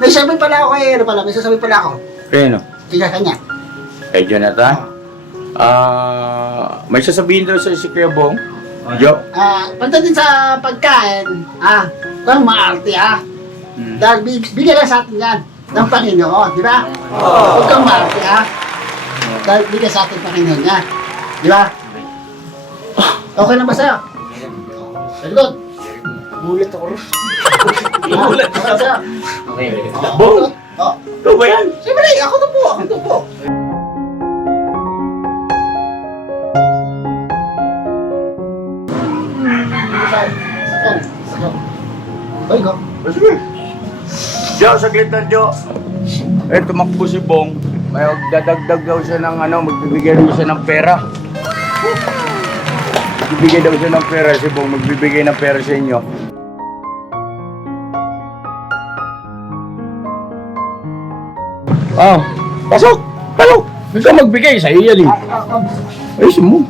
May sabi pala ako kay ano pala, may sasabi pala ako. Kaya no? Kanya. Kay Jonathan? May sasabihin daw sa si Kuya Bong? Jo? Pagdating sa pagkain, kung maarte dahil bigyan lang sa atin yan ng Panginoon, di ba? Huwag kang maarte dahil bigyan sa atin ng Panginoon yan, di ba? Okay na ba sa'yo? Very good. Gulat ako rin. Gulat ako sa'yo. Okay. Bong! Oh. Ito ba yan? Siyempre, ako na po. Ay, go. Sige. Jo, saglit na Jo. Tumakbo si Bong. May magdadagdag daw siya ng magbibigay daw siya ng pera. Magbibigay daw siya ng pera si Bong. Magbibigay ng pera sa inyo. Pasok! Pasok! Huwag ka magbigay sa iyo yan eh. Ayos mo.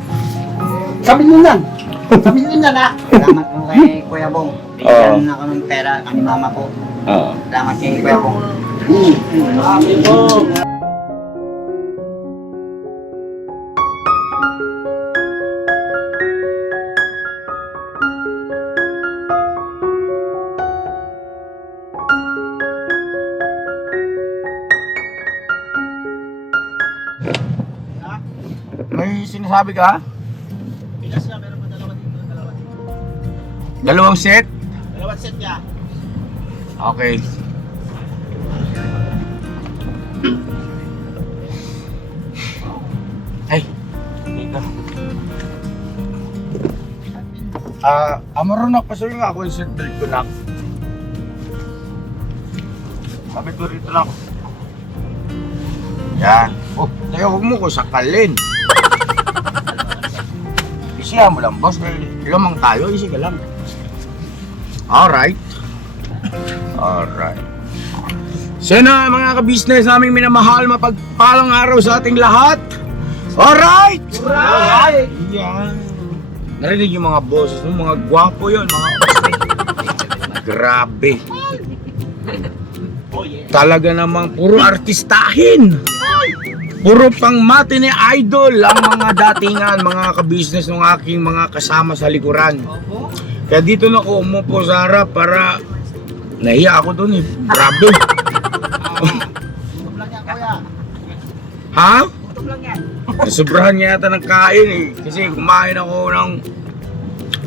Sabi nyo yan. Salamat po kay Kuya Bong. Bigyan ako ng pera kay mama po. Salamat kay Kuya Bong. May sinasabi ka? Dalawang set? Dalawang set niya. Okay. Ay, dito. Amaronak pa sa'yo nga ako yung seatbelt ko na. Sabi ko rito lang. Yan. Oh, tayo huwag mo ko sakalin. Isihan mo lang, boss. Lamang tayo, isi ka lang. Alright. So na mga ka-business naming minamahal, mapagpalang araw sa ating lahat. Alright! Yan. Narinig yung mga boses, mga gwapo yun, mga grabe. Talaga namang puro artistahin. Puro pang matine idol ang mga datingan, mga ka-business ng aking mga kasama sa likuran. Kaya dito na ako umupo sa harap para nahiya ako dun eh. Grabe. Ha? Sobrahan niya yata ng kain eh. Kasi kumain ako ng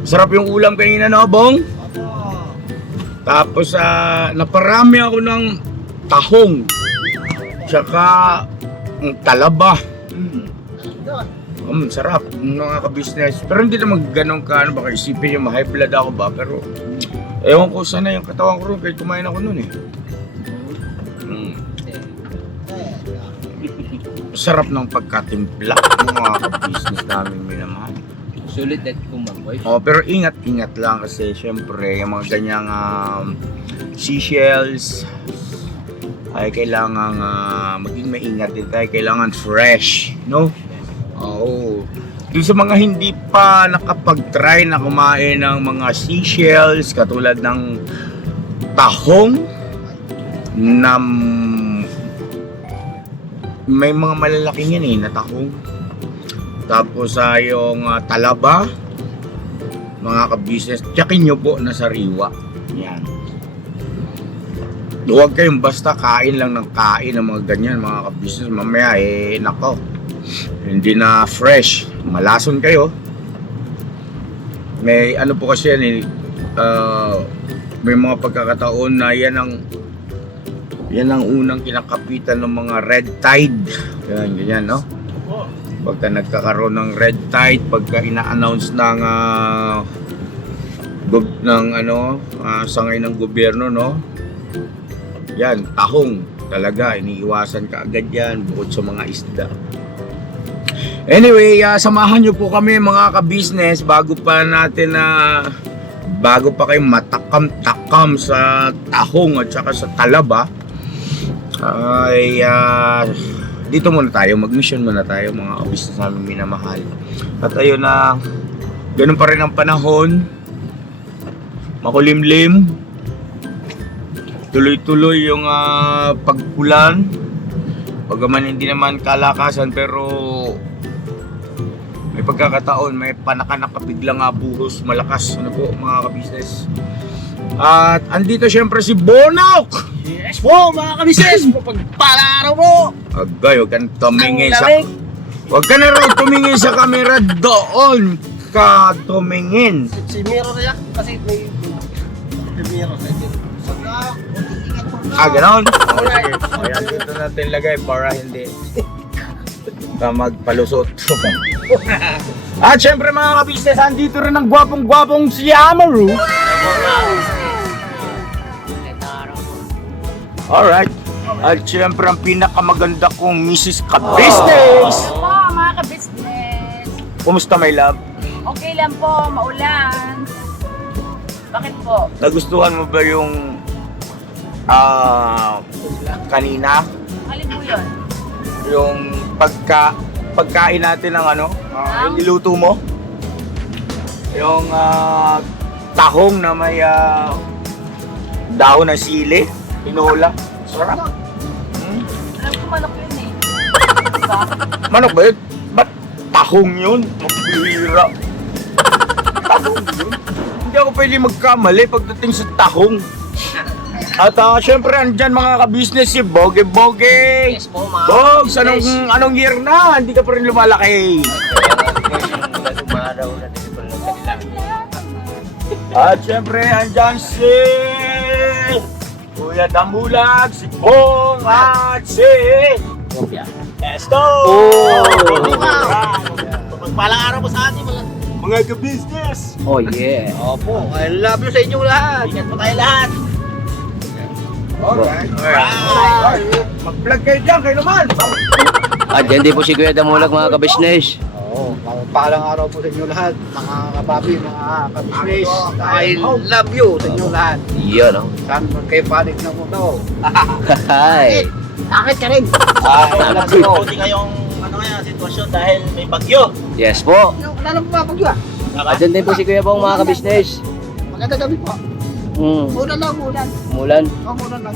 sarap yung ulam kanina, no, Bong? Tapos naparami ako ng tahong. Tsaka talaba. Sarap mga ka-business. Pero hindi naman ganun ka, baka isipin yung ma-high blood ako ba. Pero ewan ko sana yung katawan ko rin kahit kumain ako nun eh. Sarap ng pagkatimpla mga ka-business namin minamahal. Sulit at kumamboy. Pero ingat lang kasi syempre yung mga ganyang seashells ay kailangan maging maingat din tayo, kailangan fresh, no? Oo. Yung sa mga hindi pa nakapag-try na kumain ng mga seashells katulad ng tahong na may mga malalaking yan eh na tahong. Tapos yung talaba, mga ka-business, tsakin nyo po na sariwa. Yan. Huwag kayong basta kain lang ng kain ng mga ganyan mga ka-business. Mamaya nako, hindi na fresh, malason kayo. May ano po kasi yan may mga pagkakataon na yan ang unang kinakapitan ng mga red tide. Ganyan, no? Pagka nagkakaroon ng red tide, pagka ina-announce ng sangay ng gobyerno, no? Yan, tahong talaga, iniiwasan ka agad yan bukod sa mga isda. Anyway, samahan nyo po kami mga ka-business bago pa kayong matakam-takam sa tahong at saka sa talaba ay dito muna tayo, mag-mission muna tayo mga ka-business namin minamahal. At ayun na ganun pa rin ang panahon, makulimlim. tuloy-tuloy yung pagpulan. Bagaman hindi naman kalakasan, pero may pagkakataon, may panakanak biglang buhos malakas. Ano po mga ka-business? At andito syempre si Bonok! Yes po mga kamisis! Pagpalang araw po! Agay, huwag ka tumingin sa... Huwag ka na raw tumingin sa camera doon ka tumingin. Si Miro na yan kasi may Miro sa inyo. Ganon? Sige. Ayan, dito natin lagay para hindi ka magpalusot. At syempre mga ka-business, andito rin ang gwapong-gwapong si Amaru. Alright. At syempre ang pinakamaganda kong Mrs. Ka-business. Po, mga ka-business. Kumusta my love? Okay lang po, maulan. Bakit po? Nagustuhan mo ba yung kanina? Alin po yun? Yung pagkain natin ng yung niluto mo? Yung tahong na may dahon ng sili, pinuhula. Sarap. Alam ko manok yun eh. Diba? Manok ba yun? Ba't tahong yun? Mabihira. Tahong yun? Hindi ako pwede magkamali pagdating sa tahong. At syempre andyan mga ka-business si Boge. Yes po mga Bogs, anong year na? Hindi ka pa rin lumalaki. At syempre andyan si Kuya Dambulag, si Bong at si Esto. Pagpalang araw po sa atin Mga ka-business. Oh yeah. Opo, I love you sa inyong lahat. Ingat po tayo lahat. Alright. Mag-vlog kayo dyan, kayo naman. Dyan din po si Kuya Damulag mga ka-business. Oo, pagpalang araw po sa inyong lahat. Mga kapapi, mga ka-business. I love you sa inyong lahat. Yun oh. Saan kayo panig na mo to? Hi. Akit ka rin. Hindi kayong sitwasyon dahil may bagyo. Yes po. Wala nang papagyo Dyan din po si Kuya Bong mga ka-business. Maganda gabi po. Mulan lang, mulan. Mulan. Mulan lang.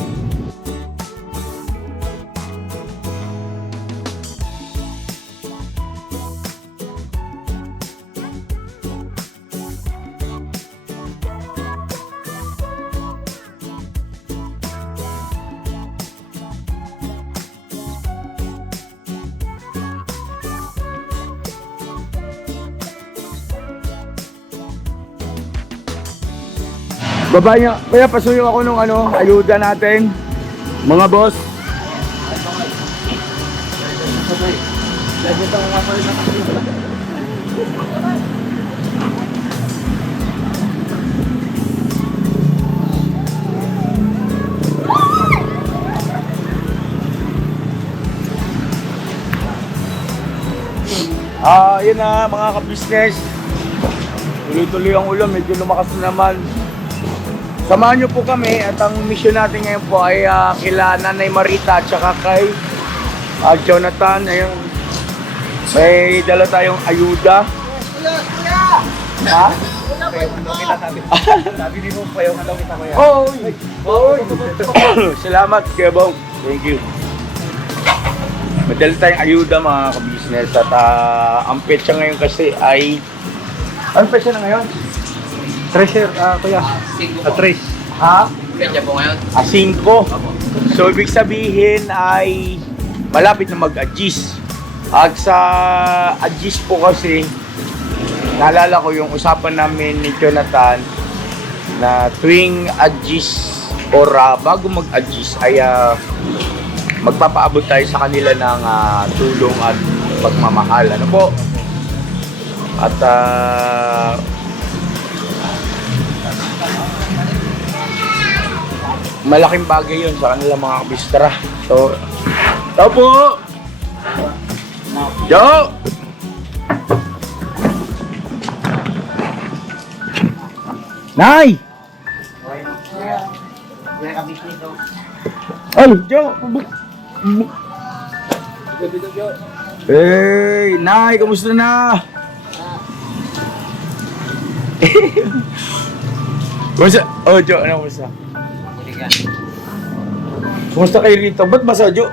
Baba niya, kaya pasuyo ako nung ayuda natin. Mga boss. Yun na mga ka-business. Tuloy-tuloy ang ulan, medyo lumakas na naman. Samahan niyo po kami at ang mission natin ngayon po ay kila Nanay Marita at saka kay Jonathan. Ayun, may dala tayong ayuda. Ha? Sabi ni mo pa yung kita mo yan. Oy! Salamat, Kuya Bong. Thank you. Madala tayong ayuda mga ka-business at ang petsa ngayon kasi ay... Anong petsa na ngayon? Treasure, kuya. Trace. Ha? Kaya po ngayon. 5. So, ibig sabihin ay malapit na mag-adjust. At sa adjust po kasi, naalala ko yung usapan namin ni Jonathan na tuwing adjust or bago mag-adjust ay magpapaabot tayo sa kanila ng tulong at pagmamahal. Ano po? At malaking bagay yun sa kanila mga kabistra. So, tao po! Yo! Nay! Ay, Jo! Hey, Nay, kamusta na? Kamusta? Oh, Jo, ano kamusta? Kumusta kayo rito? Ba't masadyo?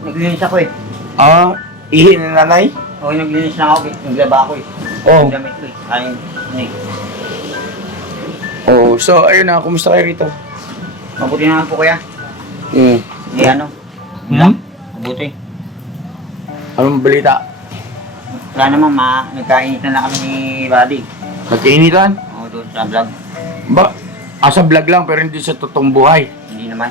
Naglinis ako eh. Ah, ihi na nanay? Okay, naglinis na ako. Naglaba ako eh. Oh. Yung damit ko eh. Ayun, ano eh. Oh, so ayun na, kumusta kayo rito? Mabuti naman po kuya. Hmm. Hindi ano. Hmm? Mabuti. Anong balita? Wala naman nagkainitan na kami ni Buddy. Nagkainitan? Oo, doon sa vlog. Ba? Sa vlog lang pero hindi sa totoong buhay. Hindi naman.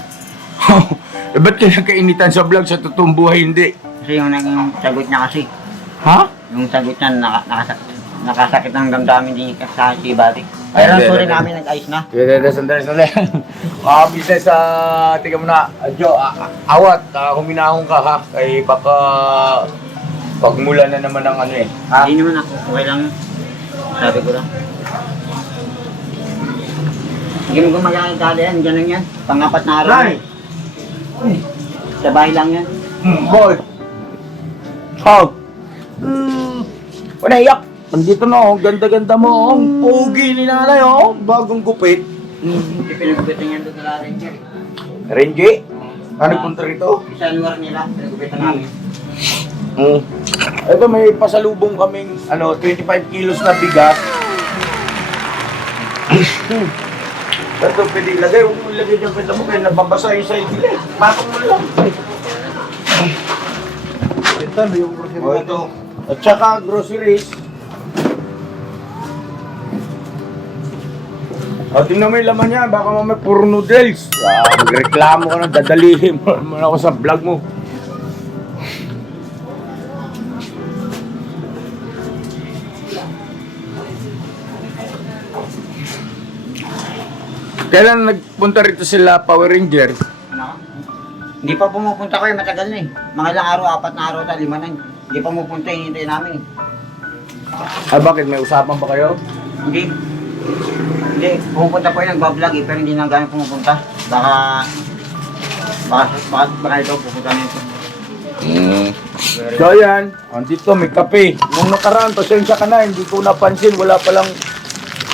Eh, ba't kayo nagkainitan sa vlog sa totoong buhay hindi? Kasi yung naging sagot niya kasi. Ha? Yung sagot niya nakasakit ng damdamin din sa si Buddy. Pero Ay, sorry hindi. namin nag-ayos na. Sandali. Business tingnan mo na, Jo, awat, huminahon ka ha, kay baka pagmula na naman ng ano eh. Hindi naman ako. Okay lang yun. Sabi ko lang. Hindi mo gumagana dali yan. Diyan lang yan. Pang-apat na araw. Nay! Sa bahay lang yan. Boy! How? Panaiyak! Nandito na oh, ganda-ganda mo oh. Ang pogi ni nanay oh, bagong gupit. Hindi pinagupitan yan doon na Ranger. Renji? Ano punta rito? Sa lugar nila. Pinagupitan namin. Ito may pasalubong kaming 25 kilos na bigas. Ito pwede ilagay, huwag mo ilagay dyan pwede mo kaya nababasa yung sa idil eh. Patong mo lang. Ito, yung grocery O ito. At saka groceries. O tingnan mo yung laman niya, baka mamay puro noodles. Magreklamo ka na, dadalihin mo ako sa vlog mo. Kailan nagpunta rito sila Power Ranger? Ano? Hindi pa pumupunta ko eh. Matagal na eh. Mga ilang araw, 4 na araw na, 5 na. Hindi pa pumupunta eh. Hinintay namin eh. Ah, bakit? May usapan ba kayo? Hindi. Hindi. Pumupunta po yun. Nagbablog eh. Pero hindi na gano'n pumupunta. Baka ito pupunta na ito. So yan, andito may kape. Nung nakaraan, pasensya ka na, hindi ko napansin, wala palang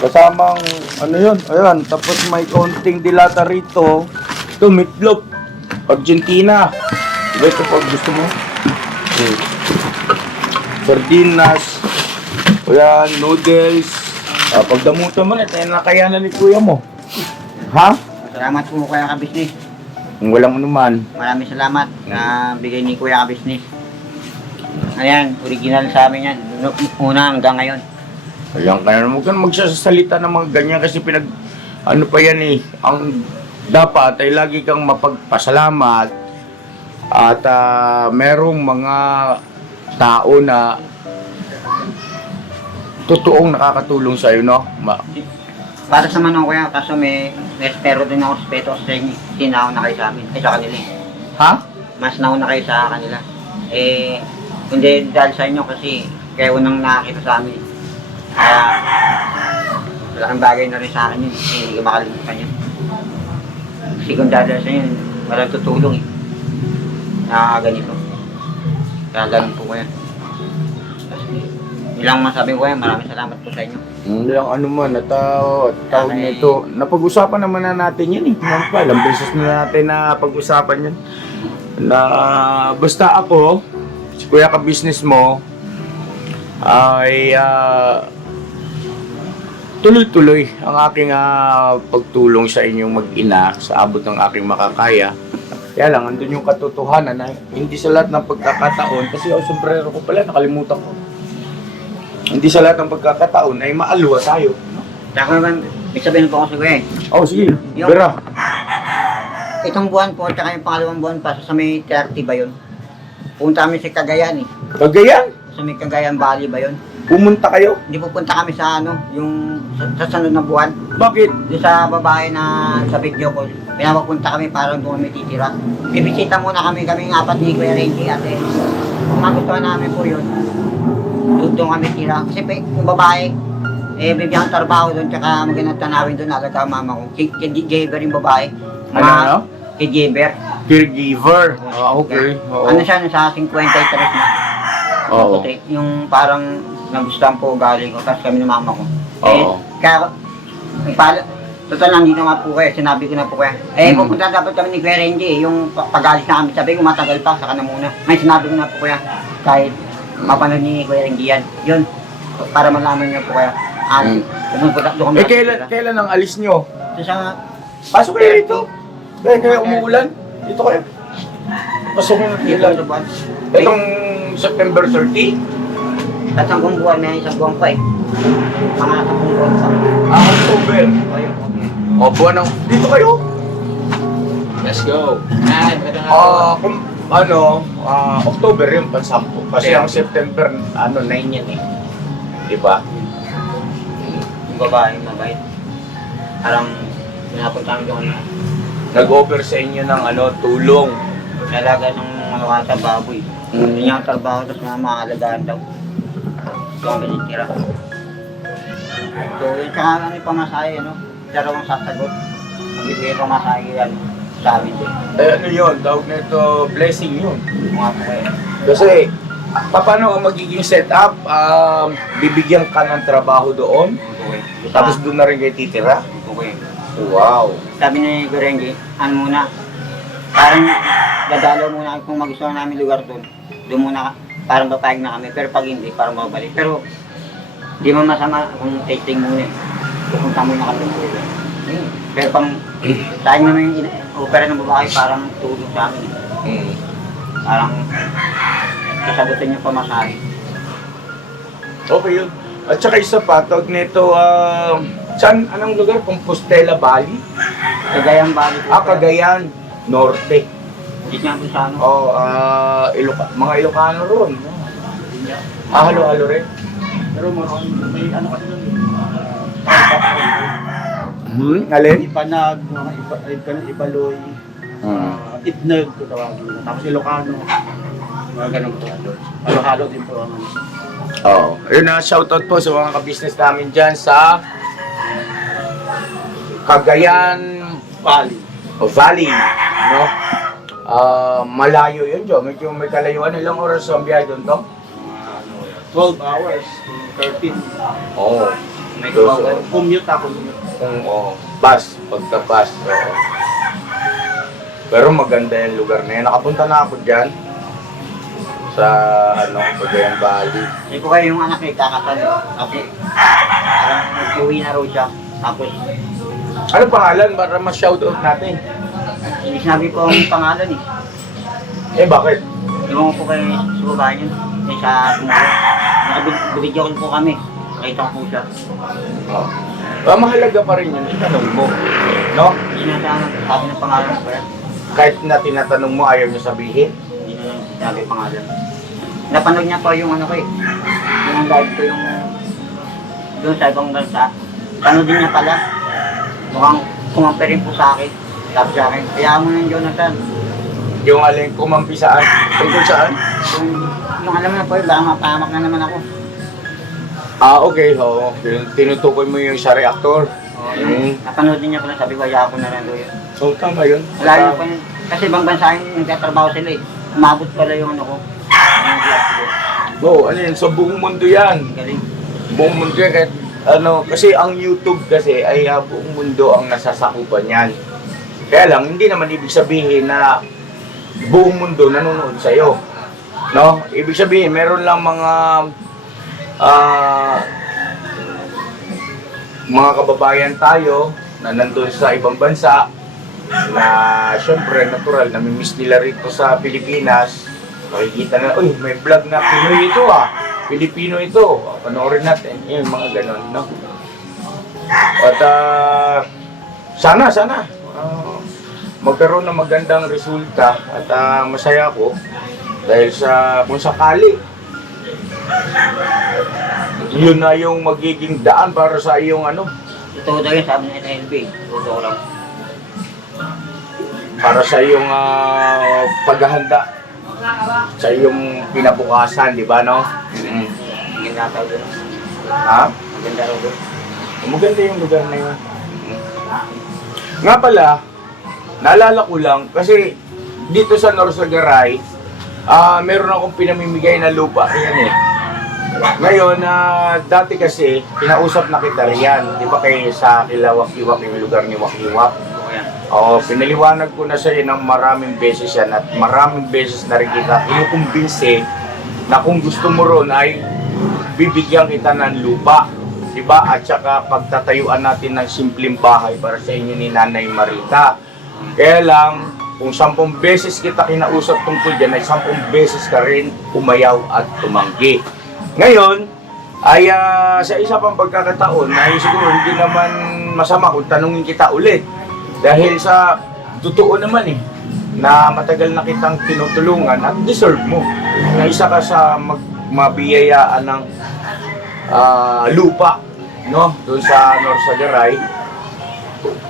kasamang ano yun. Ayan, tapos may konting dilata rito. Ito, meatloaf. Argentina. Diba ito pag gusto mo? Okay. Sardinas. Ayan, noodles. Pagdamutan mo na, tayo na kakayanan ni kuya mo. Ha? Salamat po Kuya Ka-Business. Kung walang anuman. Maraming salamat na bigay ni Kuya Ka-Business. Ayan, original sa amin yan. Una hanggang ngayon. Ayan ka na, huwag kang magsasalita ng mga ganyan kasi ano pa yan eh, ang dapat ay lagi kang mapagpasalamat at merong mga tao na totoong nakakatulong sa'yo, no? Para sa manong Kuya, kaso may pero din ako respeto sa inyo. Kasi nauna kayo sa amin, ay sa kanila eh. Ha? Mas nauna kayo sa kanila. Eh, hindi dahil sa inyo kasi kayo unang nakakita sa amin. Kaya, malaking bagay na rin sa akin yun. Kasi hindi ko makalimutan yun. Kasi kung dahil sa inyo, walang tutulong eh. Ganito. Kaya ganun po Kuya. Kasi, ilang masabi ko Kuya, maraming salamat po sa inyo. Hindi lang ano man, tawag nito. Napag-usapan naman na natin yan eh. Naman pa, ilang beses na natin na pag-usapan yan. Na basta ako, si Kuya Ka-Business mo, ay tuloy-tuloy ang aking pagtulong sa inyong mag-ina sa abot ng aking makakaya. Kaya lang, andun yung katotohanan na hindi sa lahat ng pagkakataon, kasi sombrero ko pala, nakalimutan ko. Hindi sa lahat ng pagkakataon ay maalwa tayo. Tsaka naman, may sabihin po ako sa Kuya eh. Oh, sige, Yung- Vera. Itong buwan po, tsaka yung pangalawang buwan pa, sa may 30 ba yun? Punta kami sa Cagayan eh. Cagayan, Sa may Cagayan Valley ba yun? pumunta kayo. Hindi pupunta kami sa yung sa sunod na buwan. Bakit? Doon sa babae na sa video call. Pinapapunta kami para doon kami titira. Bibisita muna kami ng apat ni Kuya Renji at kung magustuhan namin po yun, doon kami tira. Kasi yung babae, bibigyan ng trabaho doon, tsaka magandang tanawin doon, alaga ang mama ko. Caregiver yung babae. Ano? Caregiver. Caregiver. Okay. Oo. Ano siya, nasa 53 na. Oo. Yung parang nagustuhan po ugali ko, tapos kami ng mama ko. Oo. Kaya, Total, nandito nga po kayo, sinabi ko na po kayo. Pupunta dapat kami ni Kuya Renji, yung pag-alis na kami, sabi ko matagal pa, saka na muna. Ngayon sinabi ko na po kayo, kahit mapanood ni Kuya Renji yan, yun, para malaman niyo po kayo. Doon kami Kailan ang alis nyo? sa Pasok kayo rito. Kaya umuulan. Dito kayo. Pasok kayo ng dito ilan. sa buwan. Itong September 30? At hanggang buwan, may isang buwan pa eh. Mga 10 buwan pa. October. Ayun po. O, buwan ng... Dito kayo. Let's go. Kung October yun, pansampo. Kasi ang September, 9 yan eh. Diba? Yung babae, mabait. Parang pinapunta kami doon na Nag-offer sa inyo ng tulong. nalaga ng mga bata baboy. Hindi niya ang trabaho, tapos mga maalagaan daw. Doon kami titira. So, yung tsaka ano yung pamasahe, dalawang sasagot. Magbibigay pamasahe yan sa amin din. Ano yun? Tawag na ito, blessing yun. Mga po kayo. Kasi, paano ang magiging setup? Bibigyan ka ng trabaho doon, tapos doon na rin kayo titira? Okay. Wow! Sabi ni Gurengi, muna, parang dadalaw muna kung magustuhan namin lugar doon. Doon muna, parang papayag na kami, pero pag hindi, parang babalik. Pero, di mo masama kung tasting muna eh. Pupunta muna kami doon. Pero pang, sayang naman yung opera ng babae, parang tulong sa amin. Parang, sasagutin niya pamasahe. Okay yun. At saka isa pa, tawag nito, anong lugar? Compostela Valley? Cagayan Valley po. Cagayan, Norte. Hindi nga po sa ano. Mga Ilocano ron. Halo-halo rin. Pero may ano kasi doon. Alin? Ipanag, mga Ibaloy, Itnag, kung tawagin nila. Tapos Ilocano. Mga ganun po. Halo-halo din po ang Oo. Ayun na, shoutout po sa mga ka-business namin dyan sa Cagayan Valley, no? Malayo yun, Jo. Medyo may kalayuan. Ilang oras ang biyahe doon to? 12 hours to 13. Oo. May So, kawagan. Commute ako. bus, pagka-bus. Oo. Pero maganda yung lugar na yan. Nakapunta na ako dyan sa Cagayan Valley. Hindi ko kayo yung anak niya kakasal. Kasi parang nag-uwi na raw siya. Tapos Ano pangalan para ma-shoutout natin? hindi sinabi ko ang pangalan eh. Bakit? Iwan ko po kayo sa babae niyo. May sa tumulong. Nakabibidyo ko po kami. Nakita ko po siya. Mahalaga pa rin yun, itanong mo. No? Hindi na siya sabi ng pangalan ko yan. Kahit na tinatanong mo, ayaw niyo sabihin. Hindi na sinabi ang pangalan. Napanood niya pa yung ano ko eh. Yung live ko yung doon sa ibang bansa. Panoodin niya pala. Mukhang kumampi rin po sa akin. Sabi sa akin, kaya mo na yung Jonathan. Yung alin kumampi saan? Tungkol saan? Yung alam na po yun, baka mapahamak na naman ako. Okay. Oo. Tinutukoy mo yung sa reactor. Napanood niya pala, sabi ko, kaya ako na lang doon yun. So, tama yun. Wala yun pa yun. Kasi ibang bansa yung nagtatrabaho sila eh. Umabot pala yung ano ko. Ano yun? So, buong mundo yan. Galing. Buong mundo yan. Kahit, kasi ang YouTube kasi ay buong mundo ang nasasakupan yan. Kaya lang, hindi naman ibig sabihin na buong mundo nanonood sa'yo. No? Ibig sabihin, meron lang mga kababayan tayo na nandun sa ibang bansa na syempre natural, namimiss nila rito sa Pilipinas. Makikita na, uy, may vlog na Pinoy ito Pilipino ito. Panoorin natin. Yung mga ganon, no? At sana magkaroon ng magandang resulta at masaya ako dahil sa kung sakali yun na yung magiging daan para sa iyong Totoo daw yun, sabi ng NLB. Totoo lang. para sa iyong paghahanda sa iyong pinabukasan, di ba, no? Maganda tao doon. Ha? Maganda raw doon. Maganda yung lugar na yun. Nga pala, naalala ko lang, kasi dito sa Norsagaray, meron akong pinamimigay na lupa. Yan Ngayon, dati kasi, kinausap na kita riyan. Di ba kayo sa Kilawak-Iwak, yung lugar ni Wakiwak? Oo, pinaliwanag ko na sa'yo ng maraming beses yan at maraming beses na rin kita kinukumbinse na kung gusto mo ron ay bibigyan kita ng lupa. Diba? At saka pagtatayuan natin ng simpleng bahay para sa inyo ni Nanay Marita. Kaya lang, kung 10 beses kita kinausap tungkol dyan, ay 10 beses ka rin umayaw at tumanggi. Ngayon, ay sa isa pang pagkakataon, ay siguro hindi naman masama kung tanungin kita ulit. Dahil sa totoo naman na matagal na kitang tinutulungan at deserve mo na isa ka sa mabiyayaan ng lupa, no? Doon sa Norsagaray.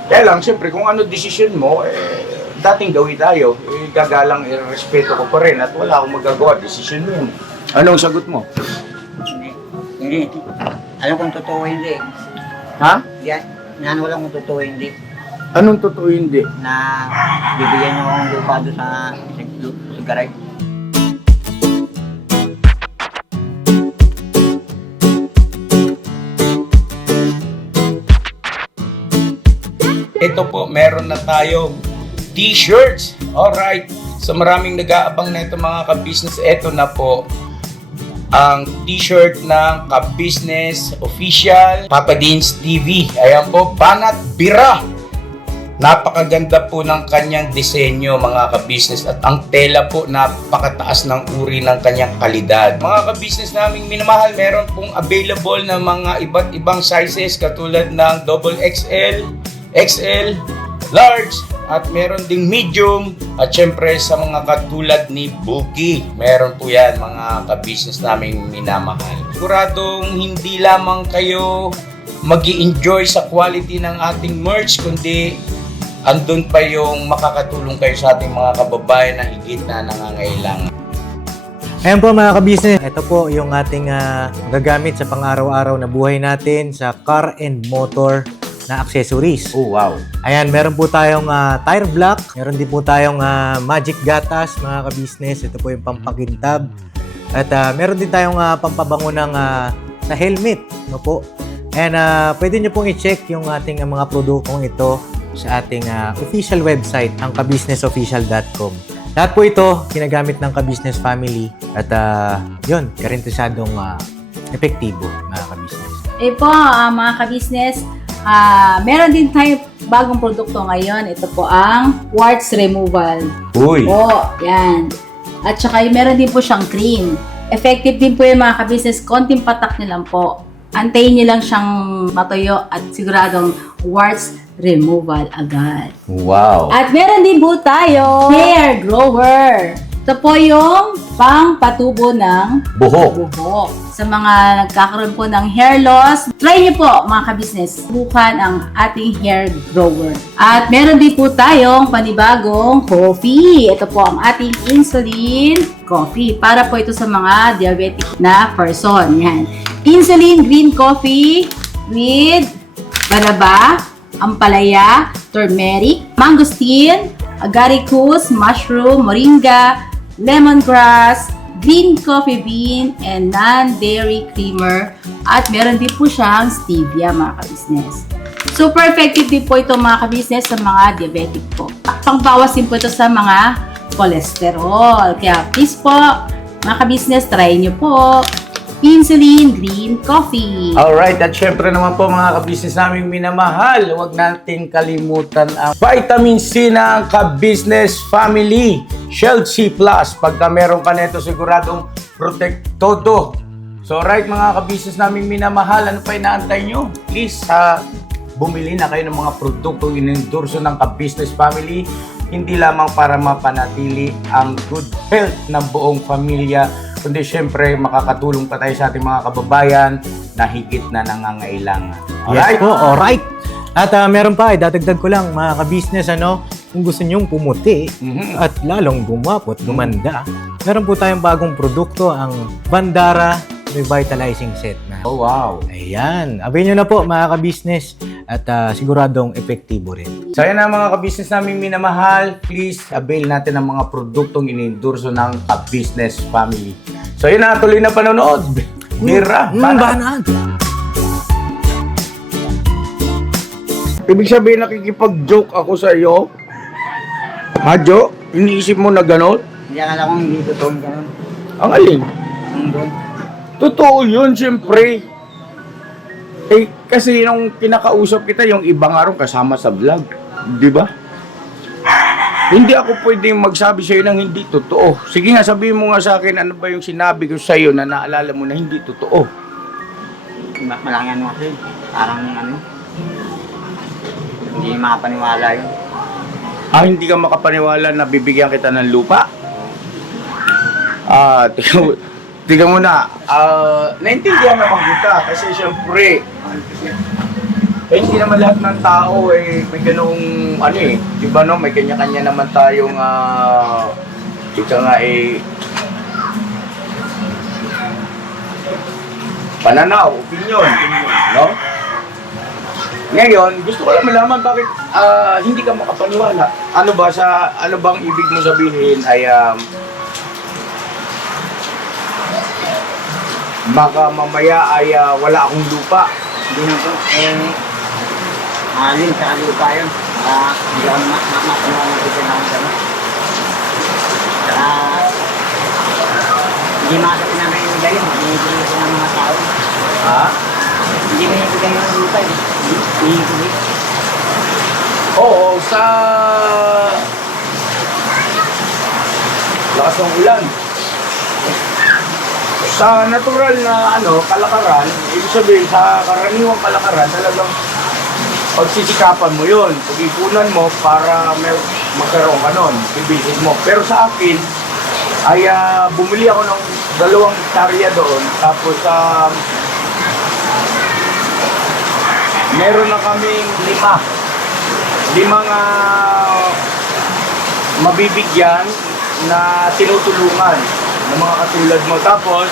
Kaya lang, siyempre, kung ano desisyon mo, dating gawin tayo. Gagalang, respeto ko pa rin at wala akong magagawa. Desisyon mo yun. Anong sagot mo? Hindi. Alam kong totoo hindi. Ha? Yan. Wala kong totoo hindi. Anong totoo hindi? Na bibigyan niyo akong lupa doon sa garay. Ito po, meron na tayong t-shirts. Alright. So maraming nag-aabang na ito mga ka-business. Ito na po ang t-shirt ng ka-business official Papa Dean's TV. Ayan po, Banat Bira. Napakaganda po ng kanyang disenyo mga ka-business at ang tela po napakataas ng uri ng kanyang kalidad. Mga ka-business naming minamahal, meron pong available na mga iba't ibang sizes katulad ng XXL, XL, large, at meron ding medium at syempre sa mga katulad ni Buki. Meron po yan mga ka-business naming minamahal. Siguradong hindi lamang kayo mag-i-enjoy sa quality ng ating merch kundi andun pa yung makakatulong kayo sa ating mga kababayan na higit na nangangailangan. Ayan po mga ka-business, ito po yung ating gagamit sa pang-araw-araw na buhay natin sa car and motor na accessories. Oh wow! Ayan, meron po tayong tire block, meron din po tayong magic gatas mga ka-business. Ito po yung pampakintab. At meron din tayong pampabango ng sa helmet. No po? And pwede nyo pong i-check yung ating mga produktong ito sa ating official website, ang kabusinessofficial.com. Lahat po ito ginagamit ng ka-business family at yun, karentesadong epektibo mga ka-business. Po, mga ka-business, meron din tayo bagong produkto ngayon. Ito po ang warts removal. Uy! Po, yan. At saka meron din po siyang cream. Effective din po yung mga ka-business. Konting patak nyo lang po. Antayin nyo lang siyang matuyo at siguradong warts removal agad. Wow! At meron din po tayo hair grower. Ito po yung pang-patubo ng Buhok! buhok. Sa mga nagkakaroon po ng hair loss, try nyo po mga ka-business. Subukan ang ating hair grower. At meron din po tayong panibagong coffee. Ito po ang ating insulin coffee. Para po ito sa mga diabetic na person. Yan. Insulin green coffee with banaba, ampalaya, turmeric, mangosteen, agaricus, mushroom, moringa, lemongrass, green coffee bean, and non-dairy creamer. At meron din po siyang stevia mga ka-business. Super effective din po ito mga ka-business sa mga diabetic po. Pangbawas din po ito sa mga cholesterol. Kaya please po, mga ka-business, try nyo po. Insulin Green Coffee. Alright, at syempre naman po mga ka-business naming minamahal, huwag natin kalimutan ang vitamin C ng ka-business family, Shield C+. Pagka meron ka nito, siguradong protect todo. So alright mga ka-business naming minamahal, ano pa inaantay nyo? Please, bumili na kayo ng mga produktong inendorso ng ka-business family, hindi lamang para mapanatili ang good health ng buong pamilya, kundi syempre makakatulong pa tayo sa ating mga kababayan na higit na nangangailangan. Yes po, alright. At meron pa, dadagdag ko lang mga ka-business, kung gusto nyong pumuti at lalong gumapot, gumanda, meron po tayong bagong produkto, ang Bandara Revitalizing Set na. Oh wow! Ayan, abay nyo na po mga ka-business at siguradong epektibo rin. So yan na mga ka-business naming minamahal, please avail natin ang mga produktong inendorso ng ka-business family. So yun na, tuloy na panonood. Bira. Banag. Ibig sabihin nakikipag-joke ako sa iyo? Ha, Jo? Iniisip mo na gano'n? Hindi akala kong hindi totoo ganun. Ang alin? Ang doon. Totoo yun, siyempre. Eh, kasi nung kinakausap kita, yung ibang araw kasama sa vlog. Di ba? Hindi ako pwedeng magsabi sa'yo ng hindi totoo. Sige nga, sabihin mo nga sa akin, ano ba yung sinabi ko sa'yo na naalala mo na hindi totoo? Malaki ano kasi. Parang ano. Hindi makapaniwala yun. Ah, hindi ka makapaniwala na bibigyan kita ng lupa? Tingnan mo na. Naintindihan naman kita kasi syempre, hindi naman lahat ng tao may ganung ano di ba no, may kanya-kanya naman tayong ika nga pananaw, opinion, no? Ngayon, gusto ko lang malaman bakit hindi ka makapaniwala. Ano bang ibig mo sabihin ay baka mamaya ay wala akong lupa. Hindi na po. Alin sa lupa yun. Hindi ako makapaniwala ko siya ng gano'n. Hindi makasapin namin yung gayon. Hinihigil ko ng mga tao. Ha? Hindi mo hinihigil yung lupa eh. Hinihigil. Oo, sa lakas ng ulan. Sa natural na kalakaran, ibig sabihin sa karaniwang kalakaran, talagang pagsisikapan mo yun. Pag-ipunan mo para magkaroon ka nun, ibisin mo. Pero sa akin, ay bumili ako ng 2 hektarya doon. Tapos meron na kaming 5 mabibigyan na tinutulungan ng mga katulad mo. Tapos,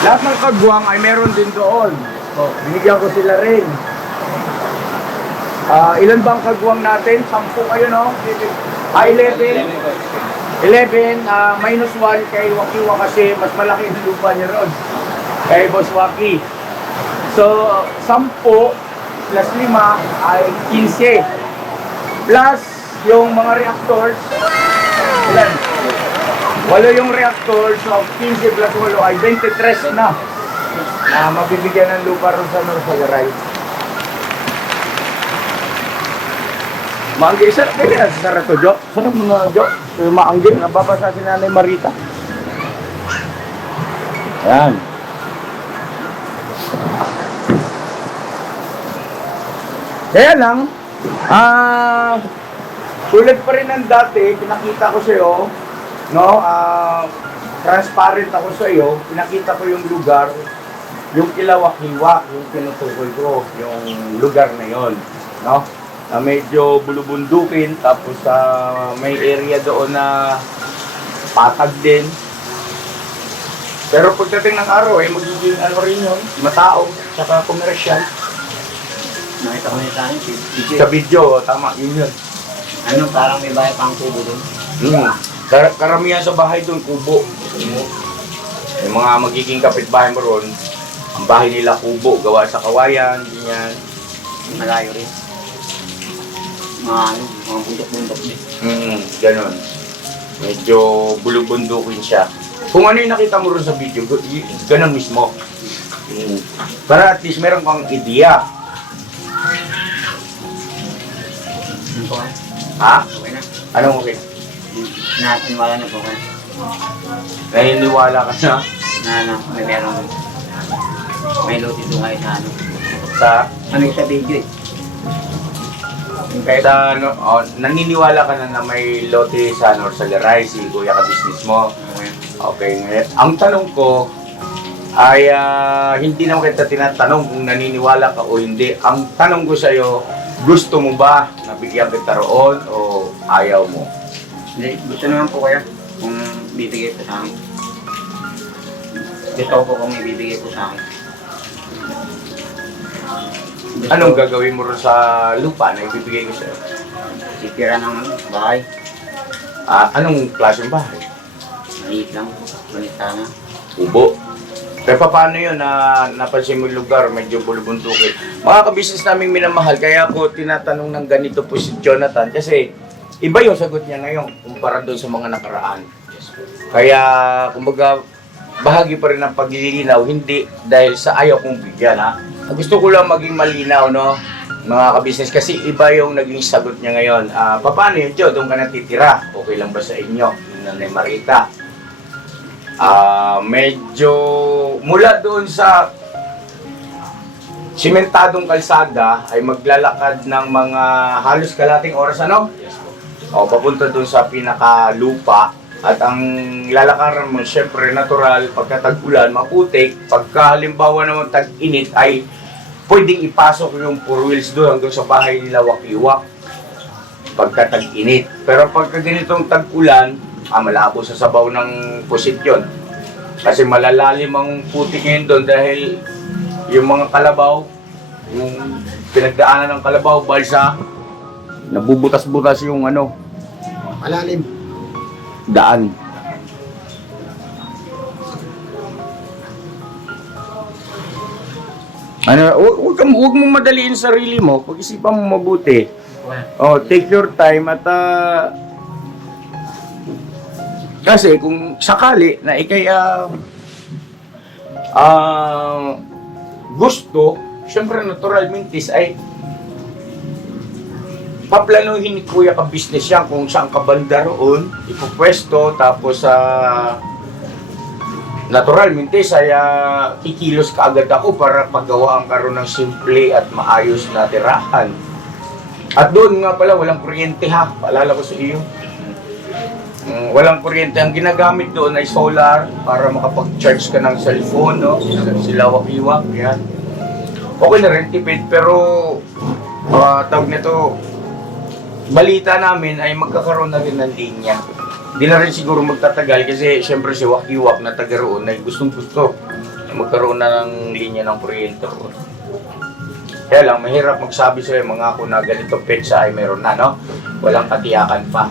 lahat ng kagwang ay meron din doon. Binigyan ko sila rin. Ilan bang kagwang natin? 10 kayo, no? 11. 11, minus 1 kay Wakiwa kasi mas malaki yung lupa niya ron. Kay Boss Waki. So, 10 plus 5 ay 15. Plus, yung mga reactors, ilan? 8 yung reactors, so 15 plus 8 ay 23 na mabibigyan ng lupa ron sa Norsagaray. Maanggi, sarap kaya sa Sarato, Jo? Sarap mga Jo? Maanggi, nababasa si Nanay Marita. Ayan. Kaya lang, sulit pa rin ng dati, pinakita ko sa'yo, no, transparent ako sa iyo, pinakita ko yung lugar, yung Kilawak-Hiwak, yung tinutukoy ko, yung lugar na yon, no? Medyo bulubundukin, tapos may area doon na patag din. Pero pagdating ng araw, magiging rin yun, matao, saka komersyal. Nakita ko niya sa akin, Sa video, tama, yun yun. ano, parang may bahay pang kubo doon. Karamihan sa bahay doon, kubo. Yung mga magiging kapitbahay mo ron, ang bahay nila kubo, gawa sa kawayan, ganyan. Malayo rin. Mga bundok-bundok din. Ganon. Medyo bulubundukin siya. Kung ano yung nakita mo ron sa video, ganon mismo. Para at least meron kang ideya. Ano po kayo? Ha? Okay na. Anong okay? Nakapaniwala na po kayo. Naniniwala ka na Na meron. May lote doon kayo sa ano. sa Ano yung sa video eh. kahit naniniwala ka na may lote sa Norsagaray, si Kuya ka-business mo. Okay, ngayon, ang tanong ko ay hindi naman kita tinatanong kung naniniwala ka o hindi. Ang tanong ko sa'yo, gusto mo ba na bigyan kita roon o ayaw mo? Hindi, gusto naman po kaya kung bibigay po sa akin. Gusto ko po kung may bibigay po sa akin. Anong gagawin mo rin sa lupa na ibibigay ko sa'yo? Titira ng bahay. Anong klaseng bahay? Maliit lang. Maliit sana. Kubo. Pero paano yun na napansin mo yung lugar, medyo bulubuntukin. Mga kabisnes namin minamahal, kaya ako tinatanong ng ganito po si Jonathan kasi iba yung sagot niya ngayon kumpara doon sa mga nakaraan. Kaya, kumbaga, bahagi pa rin ng paglilinaw, hindi dahil sa ayaw kong bigyan, ha? Gusto ko lang maging malinaw, no? Mga kabisnes, kasi iba yung naging sagot niya ngayon. Paano yun, Jo? Doon ka natitira? Okay lang ba sa inyo? Yung Nanay Marita. Medyo mula doon sa simentadong kalsada ay maglalakad ng mga halos kalating oras, ano? O, papunta doon sa pinakalupa. At ang lalakaran mo, syempre, natural, pagka tag-ulan, maputik. Pagka halimbawa naman tag-init, ay pwedeng ipasok yung 4 wheels doon hanggang sa bahay nila wakiwak. Pagka tag-init. Pero pagka ganitong tag-ulan, malabo sa sabaw ng pusit yun. Kasi malalalim ang putik ngayon doon dahil yung mga kalabaw, yung pinagdaanan ng kalabaw, balsa, nabubutas-butas yung Malalim. daan. Huwag mong madaliin sarili mo, pag-isipan mo mabuti. Take your time at kasi kung sakali na ikay gusto, syempre natural mintis ay paplanuhin ni Kuya ka business yan kung saan ka banda roon, ipupwesto, tapos natural mintis ay kikilos ka agad ako para paggawa ang karoon ng simple at maayos na tirahan. At doon nga pala, walang kuryente, ha, paalala ko sa iyo. Walang kuryente. Ang ginagamit doon ay solar para makapag-charge ka ng cellphone, no? Sila wakiwak, yan. Okay na rin, tipid, pero tawag nito, balita namin ay magkakaroon na rin ng linya. Hindi na rin siguro magtatagal kasi syempre si wakiwak na taga roon ay gustong-gusto na magkaroon na ng linya ng kuryente. Kaya lang, mahirap magsabi sa'yo mga ako na ganitong petsa ay meron na, no? Walang katiyakan pa.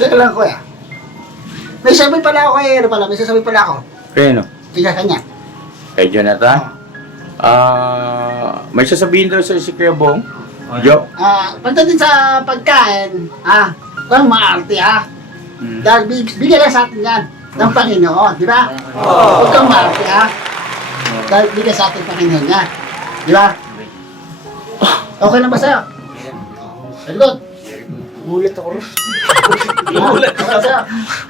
Teka lang, kuya. May sabi pala ako may sasabi pala ako. Kaya no? Tingnan kanya. Kay Jonathan? May sasabihin daw sa si Kuya Bong? Jo? Pagdating sa pagkain, kung maarte, dahil bigyan lang sa atin yan ng Panginoon, di ba? Huwag kang maarte, dahil bigyan sa atin ng Panginoon yan. Di ba? Okay lang ba sa'yo? Very good. Gulat ako rin. Gulat ako sa'yo.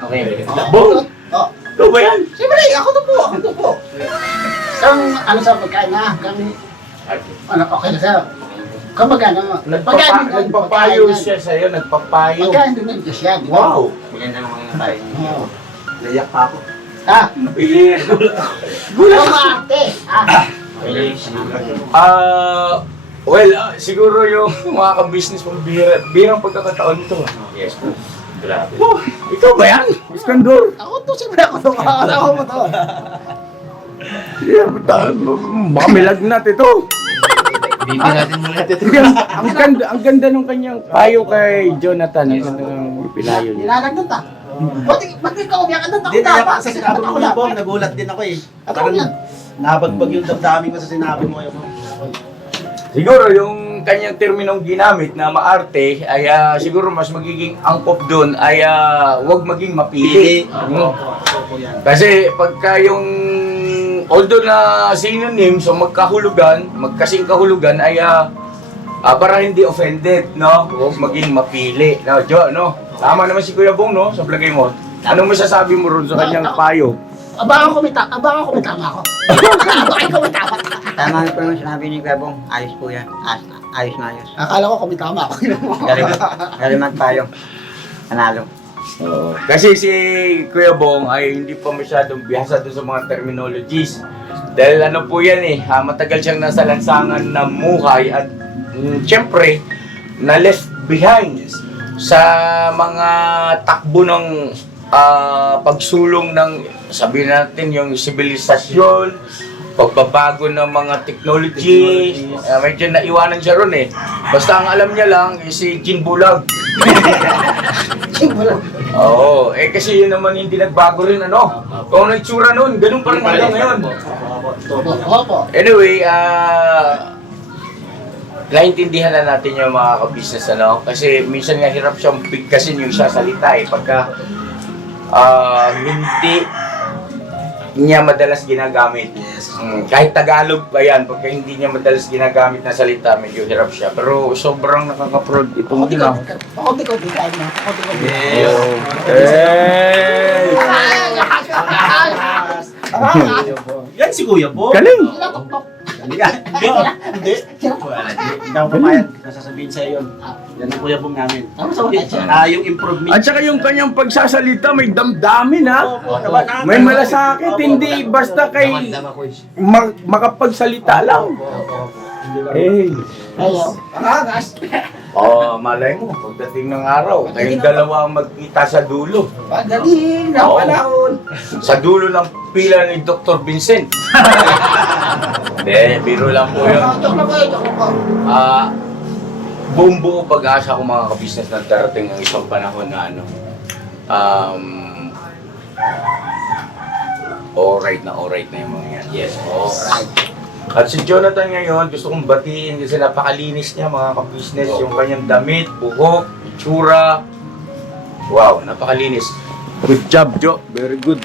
Okay. Bong! Oh. Ito ba yan? Siyempre, ako to po. Kung sa pagkain okay na sa'yo. Kung magkano, Nagpapayo siya sa'yo, nagpapayo. pagkain din ng Diyos yan, di ba? Wow! Maganda naman yung tayo. Nayak pa ako. Gulat ko maarte, Siguro yung mga ka-business mo, birang pagkakataon ito. Yes po. Grabe. Ikaw ba yan? Iskandor? Ako to, siyempre ako to, ako mo to. Baka may lagnat ito. Bibi natin muna ito. Ang ganda ng kanyang payo kay Jonathan. Ang ganda ng pinayo niya. Nilalagnan ta. Ba't ikaw umiyakan na Hindi, takot nayak dapat? sa sinabi mo na, Bong. Nagulat din ako eh. Ako yan. Nabagbag yung damdamin ko sa sinabi mo. Siguro yung kanyang terminong ginamit na maarte ay siguro mas magiging angkop doon ay wag maging mapili. Kasi pagka yung although na synonyms o magkasing kahulugan ay para hindi offended, no? Huwag maging mapili. No, Jo, no? Tama naman si Kuya Bong, no? Sa vlogay mo. Anong masasabi mo ron sa kanyang payo? Abangan ko may tama ako. Abangan ko may tama. Tama po naman sinabi ni Kuya Bong. Ayos po yan. Ayos na ayos. Akala ko kung may tama ako. Galing tayo. Panalo. Kasi si Kuya Bong ay hindi pa masyadong bihasa doon sa mga terminologies. Dahil ano po yan matagal siyang nasa lansangan na muhay at syempre, na left behind sa mga takbo ng pagsulong ng, sabihin natin, yung sibilisasyon, pagbabago ng mga technology, medyo naiwanan siya ron eh. Basta ang alam niya lang, si Jean Bulag. Oo, kasi yun naman hindi nagbago rin ano. Kung ano itsura nun, ganun pa rin hanggang ngayon. Opo. Anyway, naintindihan na natin yung mga ka-business ano. Kasi minsan nga hirap siyang bigkasin yung sasalita eh. Pagka hindi niya madalas ginagamit. Kahit Tagalog pa yan, pagka hindi niya madalas ginagamit na salita, medyo hirap siya. Pero sobrang nakaka-proud itong gina. Pakunti-kunti kain na. Pakunti-kunti. Hey! Yan si Kuya po. Galing! Hindi. Hindi ako papayag. Nasasabihin sa iyo. Yan ang Kuya Bong namin. Yung improvement. At saka yung kanyang pagsasalita, may damdamin ha. May malasakit, hindi basta kay makapagsalita lang. Hey! Ayaw. Pangagas. Malay mo, pagdating ng araw, kayong dalawa ang magkita sa dulo. Pagdating ng panahon. Sa dulo ng pila ni Dr. Vincent. Hindi, biro lang po yun. Joke lang kayo, joke lang po. Buong buo pag-asa ko mga ka-business na darating ang isang panahon na ano. Alright na yung mga yan. Yes, alright. At si Jonathan ngayon, gusto kong batiin kasi napakalinis niya mga ka-business. Yung kanyang damit, buhok, itsura. Wow, napakalinis. Good job, Jo. Very good.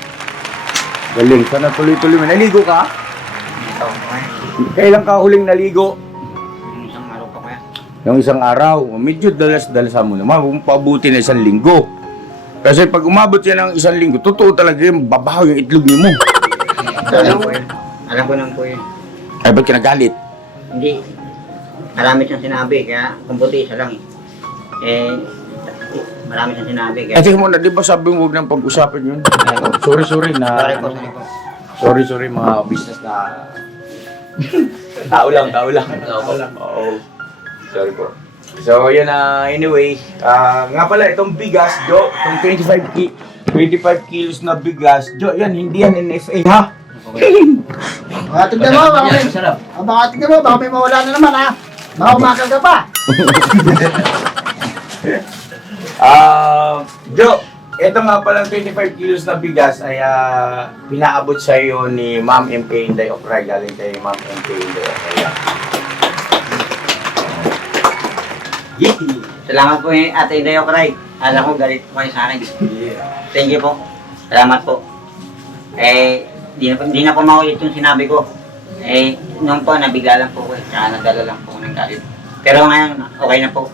Galing. Sana tuloy-tuloy mo. Naligo ka? Ito, kuya. Kailan ka huling naligo? Yung isang araw pa kuya. Yung isang araw. Medyo dalas-dalasan mo naman. Huwag pabuti na 1 linggo. Kasi pag umabot yan ng 1 linggo, totoo talaga yung babaho yung itlog ni mo. Alam ko nang kuya. Ay, ba't kinagalit? Hindi. Marami siyang sinabi, kaya kung buti isa lang eh. Marami siyang sinabi, kaya... Teka muna, di ba sabi mo huwag nang pag-usapan yun? Sorry na. Sorry mga business na... tao lang. Oo. Sorry po. So, yun anyway. Nga pala, itong bigas, Jo, itong 25 kilos na bigas, Jo, yan, hindi yan NFA, ha? Baka tignan mo, baka may mawala na naman ha. Baka umakal ka pa. Jo, ito nga palang 25 kilos na bigas ay pinaabot sa iyo ni Ma'am MK Inday Okray. Galing kay Ma'am MK Inday Okray. Salamat po Ate Inday Okray. Alam ko galit po kayo sa akin. Thank you po. Salamat po. Di na po maulit yung sinabi ko. Nung po, nabigla lang po ko tsaka nadala lang po ng galit. Pero ngayon, okay na po.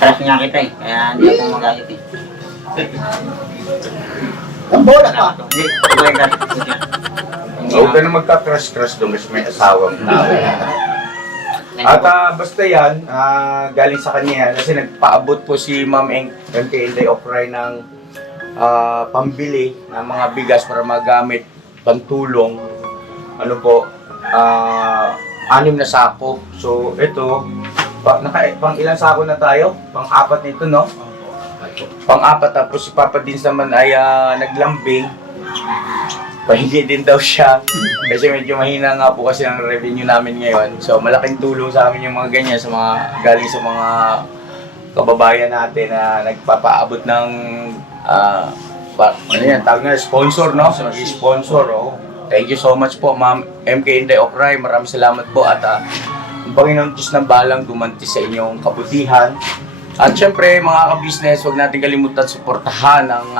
Trust niya kita kaya hindi ako magalit Ang bola ka. Hindi, okay galit po siya. Huwag ka na magka-crush-crush doon kasi may asawang tao. At basta yan, galing sa kanya yan kasi nagpaabot po si Ma'am MK Inday Okray ng pambili ng mga bigas para magamit pantulong. Ano po, 6 na sako. So ito, pang ilang sako na tayo? Pang-4 nito, no? Pang-4, tapos si Papa Dins naman ay naglambing. Pahingi din daw siya. Kasi medyo mahina nga po kasi ang revenue namin ngayon. So malaking tulong sa amin yung mga ganyan, sa mga galing sa mga kababayan natin na nagpapaabot ng ano yan, tawag na sponsor, no? So nag-sponsor, oh. Thank you so much po, Ma'am MK Inday Okray. Maraming salamat po at ang Panginoon Diyos ng balang gumanti sa inyong kabutihan. At syempre, mga ka-business, huwag natin kalimutan suportahan ang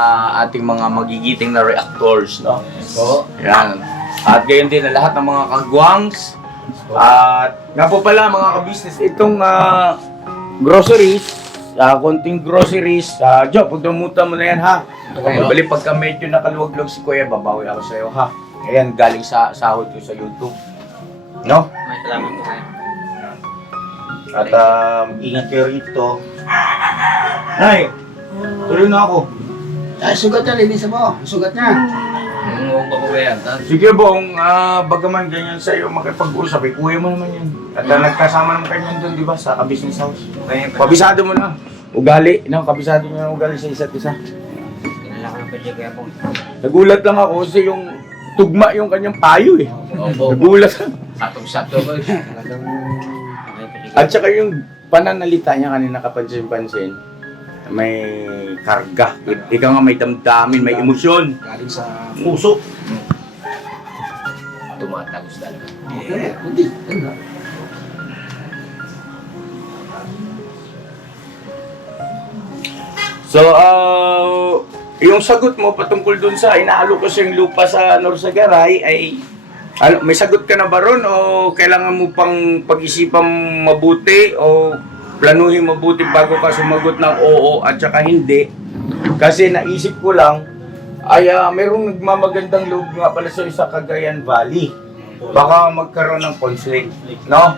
ating mga magigiting na reactors, no? So, yan. At gayon din ang lahat ng mga kagwangs. At nga po pala, mga ka-business, itong groceries, konting groceries, Jo, pagdamutan mo na yan, ha? Bali, pagka medyo nakaluwag-luwag si Kuya, babawi ako sa'yo, ha? Ayan, galing sa sahod ko sa YouTube. No? Salamat po kayo. At ingat kayo rito. Nay, tuloy na ako. Ay, sugat niya, linisan mo. Sugat niya. Sige bong, bagaman ganyan sa'yo makipag-usap, kuya mo naman yan. At nagkasama naman kayo doon, di ba, sa ka-business house. Kabisado mo na. Ugali, no? Kabisado mo na ugali sa isa't isa. Kilala ko yung pwede kaya po. Nagulat lang ako kasi yung tugma yung kanyang payo eh. Opo. Nagulat. Satong-sato ko. At saka yung pananalita niya kanina kapansin-pansin, may karga. Ikaw nga may damdamin, may emosyon. Galing sa puso. Tumatagos talaga. Hindi. So, yung sagot mo patungkol dun sa inaalok ko yung lupa sa Norsagaray ay ano, may sagot ka na ba ron o kailangan mo pang pag-isipan mabuti o planuhin mabuti bago ka sumagot ng oo at saka hindi? Kasi naisip ko lang ay mayroong nagmamagandang loob nga pala sa Cagayan Valley. Baka magkaroon ng conflict, no?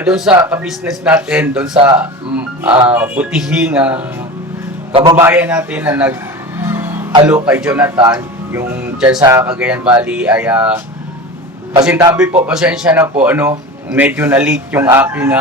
Doon sa ka-business natin, doon sa butihing kababayan natin na nag-alok kay Jonathan, yung dyan sa Cagayan Valley ay pasintabi po, pasensya na po, ano, medyo na-late yung aking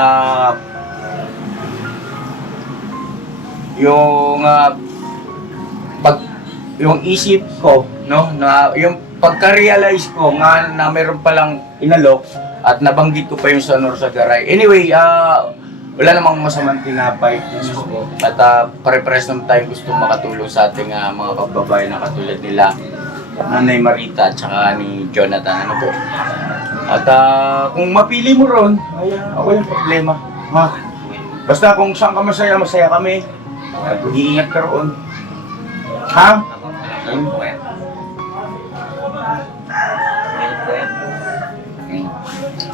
yung isip ko, no, na yung pagka-realize ko nga na meron palang inalok at nabanggit ko pa yung sa Norsagaray. Anyway, wala namang masamang tinapay. At pare-pares naman tayo gusto makatulong sa ating mga kababayan na katulad nila Nanay Marita at saka ni Jonathan. Ano po? At kung mapili mo ron, ay walang problema. Ha? Basta kung saan ka masaya, masaya kami. At mag-iingat ka roon. Ha? Ayun po yan.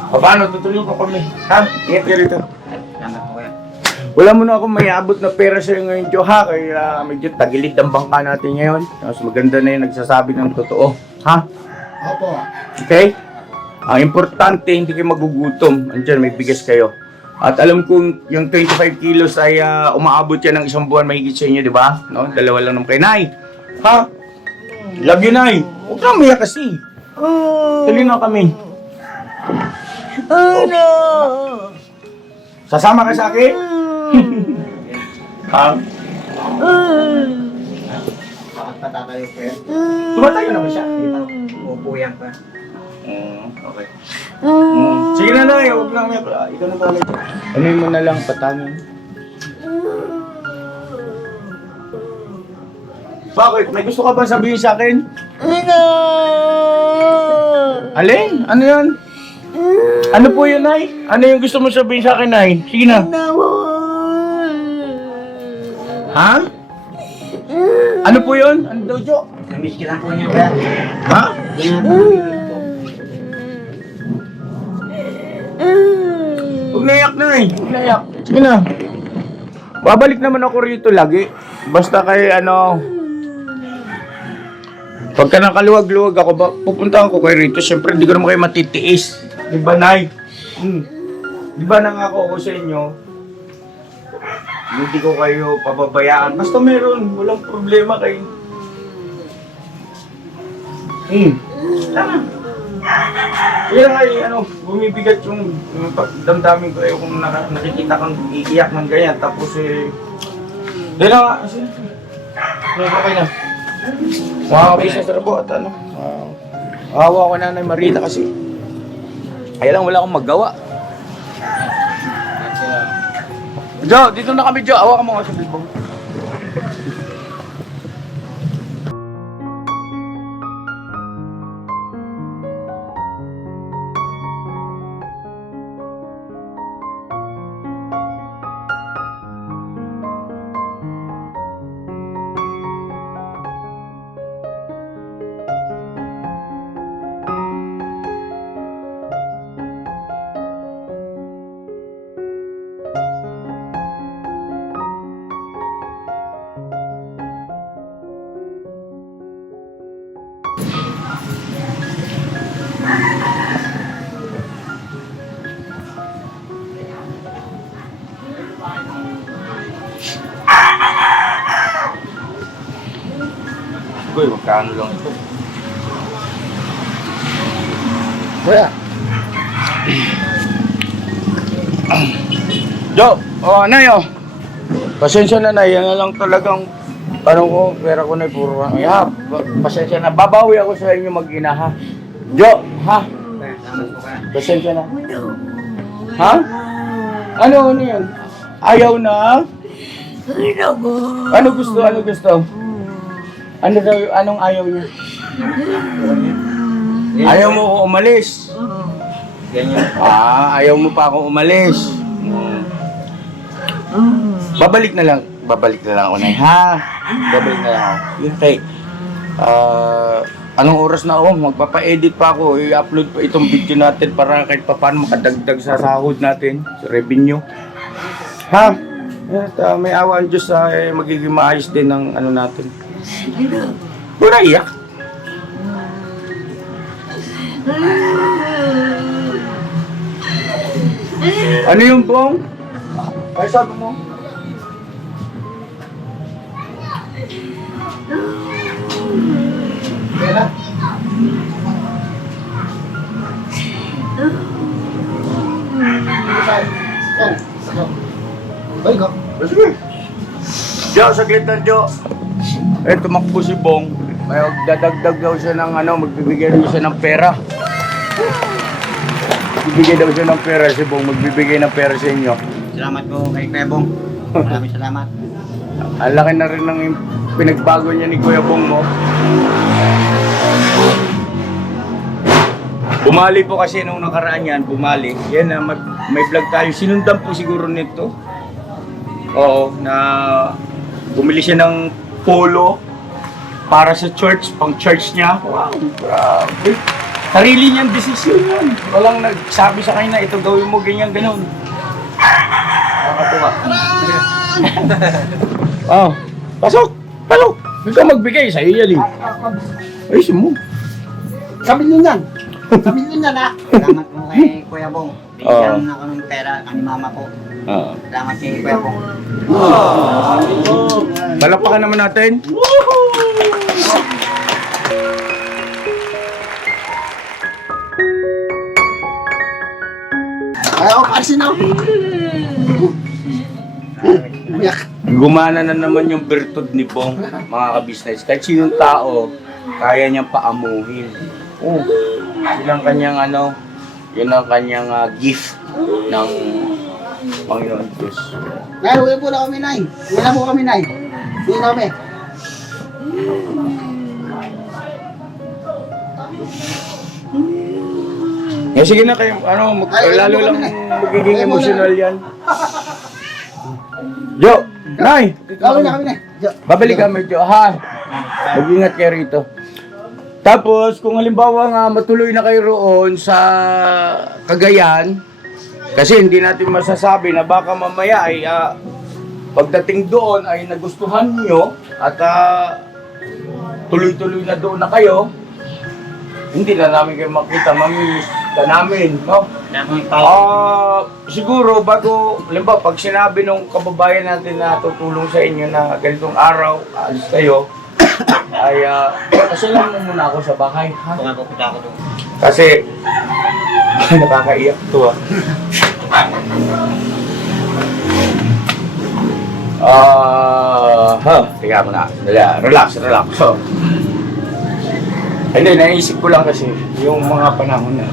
Paano? Tutuloy ko kami. Ha? Ingat ka rito. Salamat po yan. Wala mo na akong mayabot na pera sa'yo ngayon, Jo, ha? Kaya medyo tagilid ang bangka natin ngayon. Mas maganda na yung nagsasabi ng totoo. Ha? Opo. Okay? Ang importante, hindi kayo magugutom. Andiyan, may bigas kayo. At alam kong yung 25 kilos ay umaabot yan ng isang buwan mahigit sa inyo, di ba? No? Dalawa lang naman kay Nay. Ha? Love you, Nay. Huwag kang umiyak kasi. Tuloy na kami. No! Sasama ka sa akin? Ha? Bakit patatayo po yan? Tumatayo na ba siya? Opo yan pa. Okay. Sige na, Nay. Huwag na umiyak. Ikaw na pala. Ano mo na lang, patangin. Bakit? May gusto ka ba sabihin sa akin? No! Alin? Ano yan? Ano po yun, Nay? Ano yung gusto mo sabihin sa akin, Nay? Sige na. Ha? Ano po yun? Ano daw, Jo? Namiss ka lang po niya ba? Ha? Huwag naiyak, Nay. Huwag naiyak. Sige na. Babalik naman ako rito lagi. Basta kay pagka nakaluwag-luwag ako, pupuntahan ko kay rito. Siyempre, hindi ko naman kayo matitiis. Di ba, Nay? Di ba nangako ako sa inyo? Hindi ko kayo pababayaan. Basta meron, walang problema kayo. Tama. Kaya nga bumibigat yung damdamin ko kung nakikita kang iiyak ng ganyan. Tapos yun na nga. Okay na. Makakabisa sa rabo at awa ko na Nanay Marita kasi. Kaya lang wala akong magawa. Jo, dito na kami, Jo. Awa ka mga sa bilbong. Uy, magkano lang ito? Kuya. Jo, Nay, Pasensya na, Nay. Yan na lang talagang Ano ko, pera ko na puro. Pasensya na. Babawi ako sa inyo mag-ina, ha? Jo, ha? Pasensya na. Ha? Ano yun? Ayaw na? Ano gusto? Anong ayaw niya? Ayaw mo ako umalis? Ganyan. Ayaw mo pa ako umalis. Babalik na lang ako, Nay, ha? Babalik na lang ako. Yun, Tay. Anong oras na ako? Magpapa-edit pa ako. I-upload pa itong video natin para kahit pa paano makadagdag sa sahod natin, sa revenue. Ha? At may awa ang Diyos sa magiging maayos din ng ano natin. Huwag na iyak. Ano yung bong? Ay, sabi mo? Pera. Yan. Balik ko. Sige. Jo, saglit na, Jo. Tumakbo si Bong. May dadagdag daw siya ng magbibigay daw siya ng pera. Magbibigay daw siya ng pera si Bong, magbibigay ng pera sa inyo. Salamat po kay Kuya Bong. Maraming salamat. Ang laki na rin ng pinagbago niya ni Kuya Bong mo. Bumali po kasi nung nakaraan yan, bumali. Yan na, may vlog tayo. Sinundan po siguro nito. Oo, na bumili siya ng polo para sa church, pang church niya. Wow, grabe. Sarili niyang desisyon yun. Walang nagsabi sa kanya na ito gawin mo, ganyan, ganun. Nakakatuwa. Oh, pasok! Pasok! Huwag kang magbigay, sa'yo yan eh. Ay, mo. Sabi niyo yan. Sabi niyo yan, ha? Salamat po kay Kuya Bong. Bigyan ako ng pera kay mama po. Oo. Salamat kay Kuya Bong. Palakpakan naman natin. Ay, ako, alisin ako. Umiyak. Gumana na naman yung virtud ni Bong, mga kabisnes. Kahit sinong tao, kaya niyang paamuhin. Oh, yun ang kanyang yun ang kanyang gift ng Panginoon Diyos. Nay, uwi po na kami, Nay. Uwi na po kami, Nay. Uwi na kami. Sige na kayo, lalo lang magiging emotional yan. Jo, Nay! Uwi na kami, Nay. Jo. Babalik kami, Jo, ha? Mag-ingat kayo rito. Tapos, kung halimbawa nga matuloy na kayo roon sa Cagayan, kasi hindi natin masasabi na baka mamaya ay pagdating doon ay nagustuhan nyo at tuloy-tuloy na doon na kayo, hindi na namin kayo makita, mamimiss ka namin, no? Siguro bago, halimbawa, pag sinabi nung kababayan natin na tutulong sa inyo na ganitong araw, alis kayo, ay kasi lang muna ako sa bahay, ha? Kung ako punta ako doon. Kasi nakakaiyak to, Tingnan mo na. Relax. So, hindi, naisip ko lang kasi yung mga panahon na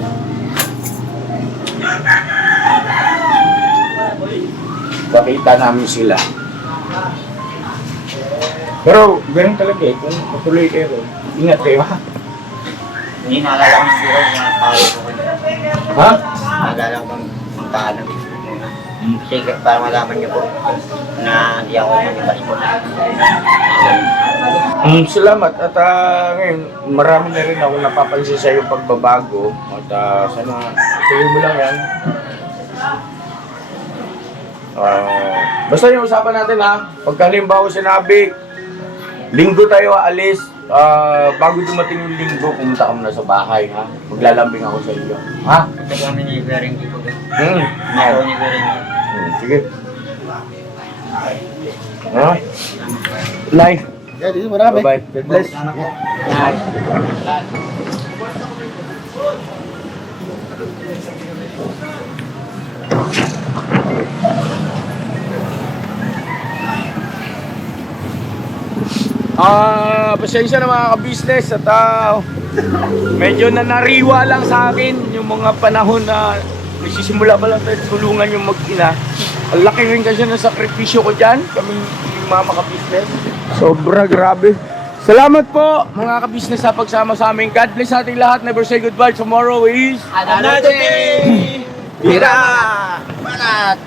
bakita namin sila. Pero ganun talaga eh, kung patuloy kayo, ingat kayo, ha? Hindi naalala ko ng buhay na tayo ko kanina. Ha? Naalala ko ng paano muna. Kasi para malaman niyo po na hindi ako manibas po. Salamat at ngayon marami na rin ako napapansin sa iyong pagbabago at sana tuloy mo lang yan. Basta yung usapan natin, ha, pagka halimbawa sinabi linggo tayo aalis, bago dumating yung linggo pumunta ka muna sa bahay, ha, maglalambing ako sa iyo, ha? Ito kami ni Berengi po doon. Hmm. Ito ni Berengi. Sige. Nay. Yan, dito marami. Bye-bye. God bless. Salamat po. Pasensya na mga ka-business at medyo nanariwa lang sa akin yung mga panahon na nagsisimula pa lang tayo tulungan yung mag-ina. Ang laki rin kasi ng sakripisyo ko dyan, kami yung mga ka-business. Sobra grabe. Salamat po mga ka-business sa pagsama sa amin. God bless sa ating lahat. Never say goodbye. Tomorrow is Another day! Bira! Barat!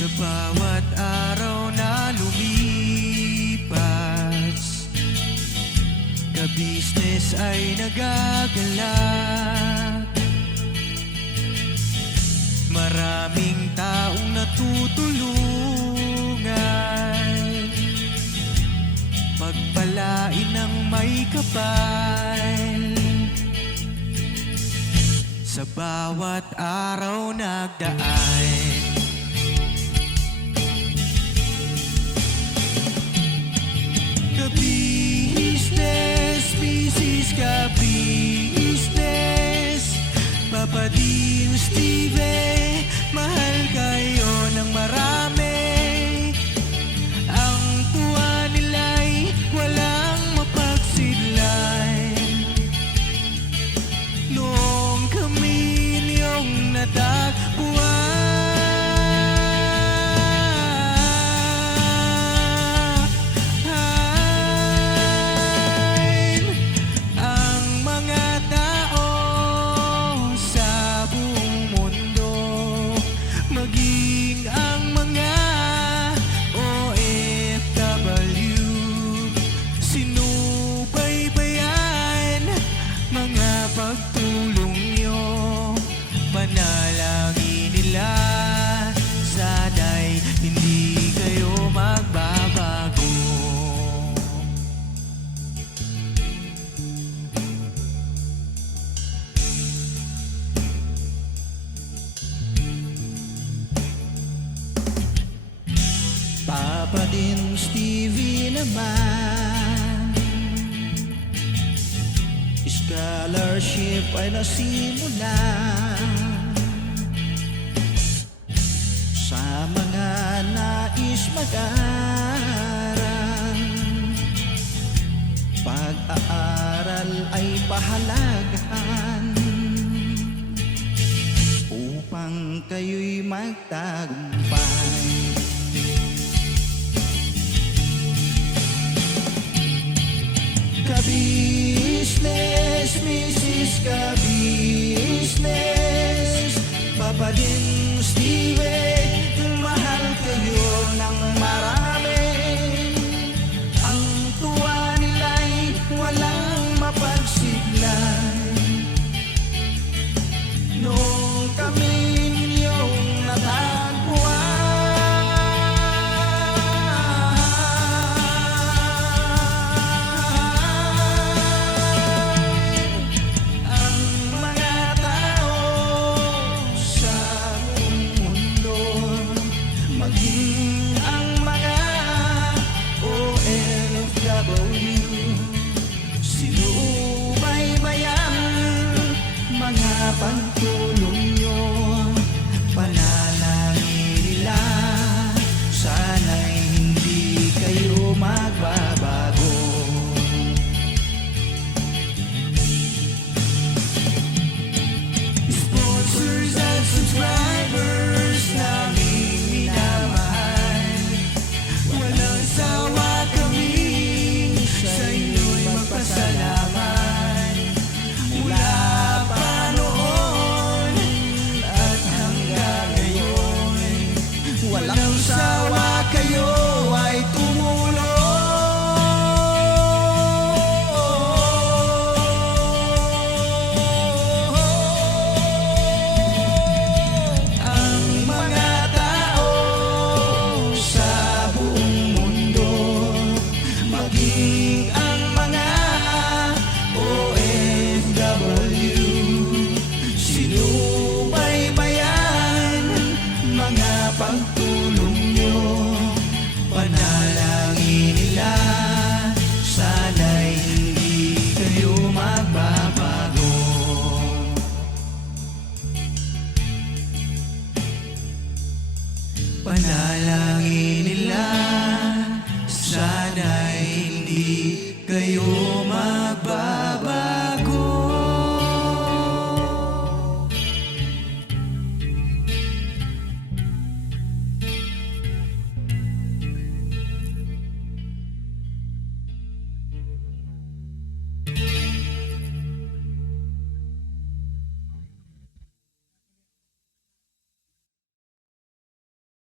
Sa bawat araw na lumipas, ka-business ay nagagalak. Maraming taong natutulungan, pagpalain ng may kapal. Sa bawat araw nagdaan, ka-business, business ka-business, Papa Din, Steve, mahal kayo ng marami. Ang tuwa nila'y walang mapagsidlay. Noong kami niyong natagpuan, pagtulong nyo, panalangin nila, sana'y hindi kayo magbabago. Papa Din, Stevie naman, scholarship ay nasimulan sa mga nais mag-aral. Pag-aaral ay pahalagahan upang kayo'y magtagumpay. Ka-business, Mrs. Ka-business, Papa Din, Steve, mahal kayo ng marami. Ang tuwa nila'y walang mapagsiglay. Noong kami ninyong natagpuan, ang mga tao sa buong mundo pagtulong nyo. Panalangin nila, sana'y hindi kayo magbabago. Panalangin nila, sana'y